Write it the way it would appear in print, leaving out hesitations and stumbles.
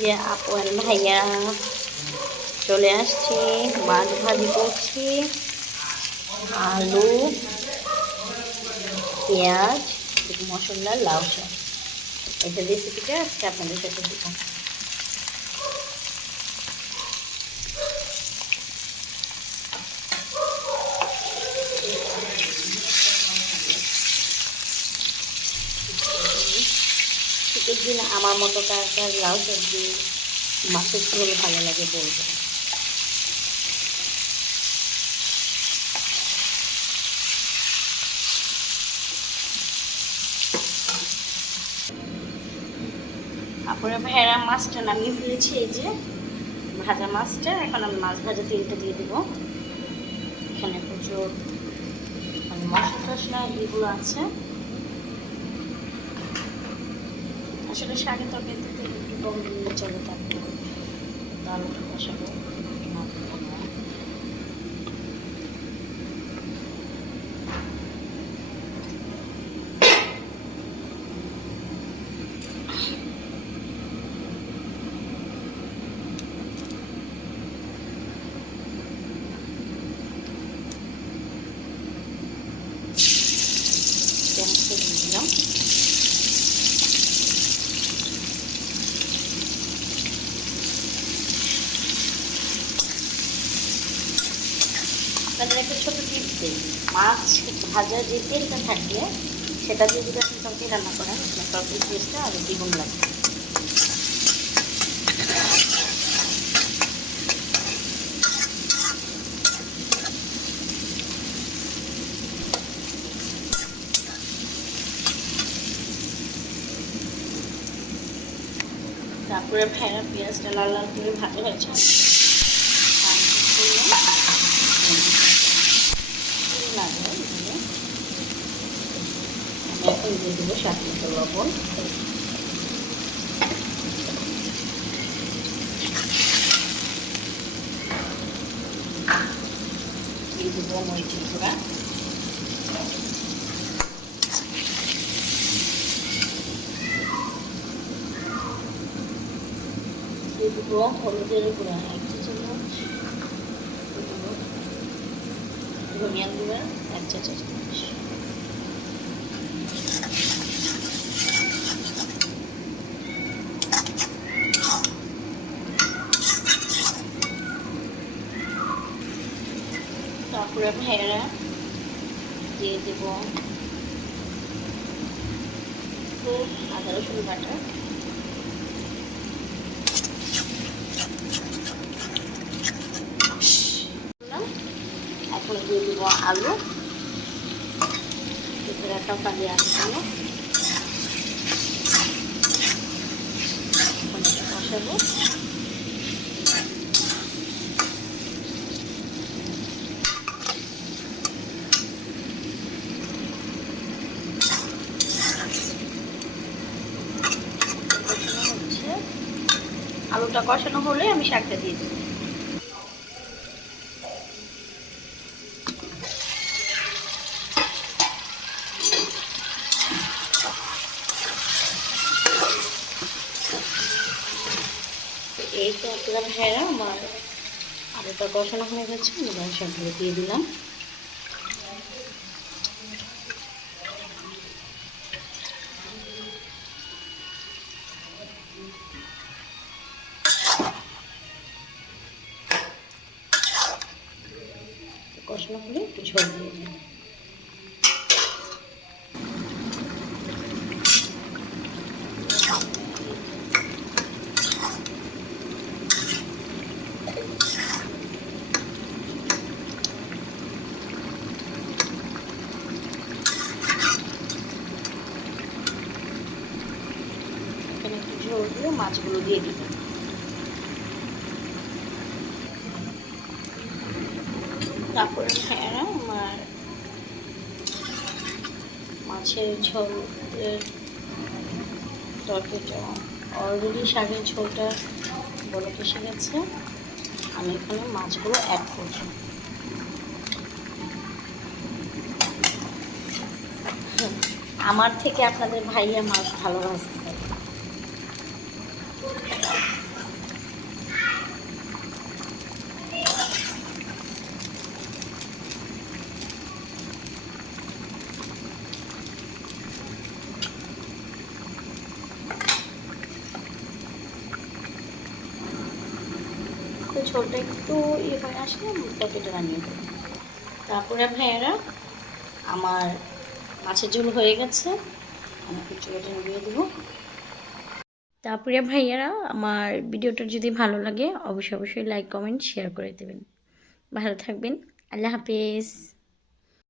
যে আপু আর ভাইয়া চলে আসছে, মাছ ভাজি করছি, আলু, পেঁয়াজ, মশলা, লাউ শাক। এটা রেসিপিটা আজকে আপনাদের সাথে দিব। শীতের দিনে আমার মতো কার কার লাউ সবজি মাছের ঝোল ভালো লাগে বলবো। তারপরে ভেড়া মাছটা নামিয়ে ফেলেছি, এই যে ভাজা মাছটা। এখন আমি মাছ ভাজা তেলটা দিয়ে দেবো। এখানে প্রচুর মশলা টশলা এগুলো আছে। আসলে শাকের তরকারিতে তেল একটু কম দিলে চলে, তারপরে আলুটা কষাবো। দিলাম আপনাদের একটা ছোট টিপস দিই, মাছ ভাজার যে তেলটা থাকলে সেটা দিয়ে যদি আপনি তরকারি রান্না করেন, আপনার তরকারি টেস্টটা আরও দ্বিগুণ লাগবে। তারপরে ভেড়া পেঁয়াজটা লাল লাল করে ভাজা হয়েছে, এখন দিয়ে দেবো স্বাদ মতো লবণ, দিয়ে দেবো মরিচের গুঁড়া, দিয়ে দেবো হলুদের গুঁড়া 1 চা চামচ, ধনিয়া গুঁড়া 1 চা চামচ, তারপরে ভেড়া দিয়ে দেব আদা রসুন বাটা, এখন দিয়ে দেবো আলু, ভেড়াটাও পালিয়ে আসবো, কষাবো। আলুটা কষানো হলে আমি শাকটা দিয়ে দেবো। এই তো আপনারা ভাইরা আমার আলুটা কষানো হয়ে গেছে, এবার শাকগুলো দিয়ে দিলাম। কষানো হলে একটু ঝোল দিয়ে দিলাম। এখানে একটু ঝোল দিয়ে মাছগুলো দিয়ে দিলাম। তারপরে ভেড়া আমার মাছের ঝোলের তরকারিটা অলরেডি, শাকের ঝোলটা বলক এসে গেছে। আমি এখানে মাছগুলো অ্যাড করছি। আমার থেকে আপনাদের ভাইয়া মাছ ভালো ভাজতে পারে। তো ঝোলটা একটু ইয়ে হয়ে আসলে তরকারিটা নামিয়ে দেবো। তারপরে ভাইয়েরা আমার মাছের ঝোল হয়ে গেছে, আমি একটু চুলাটা নিভিয়ে দেবো। তারপরে ভাইয়ারা আমার ভিডিওটা যদি ভালো লাগে অবশ্যই অবশ্যই লাইক কমেন্ট শেয়ার করে দেবেন। ভালো থাকবেন। আল্লাহ হাফেজ।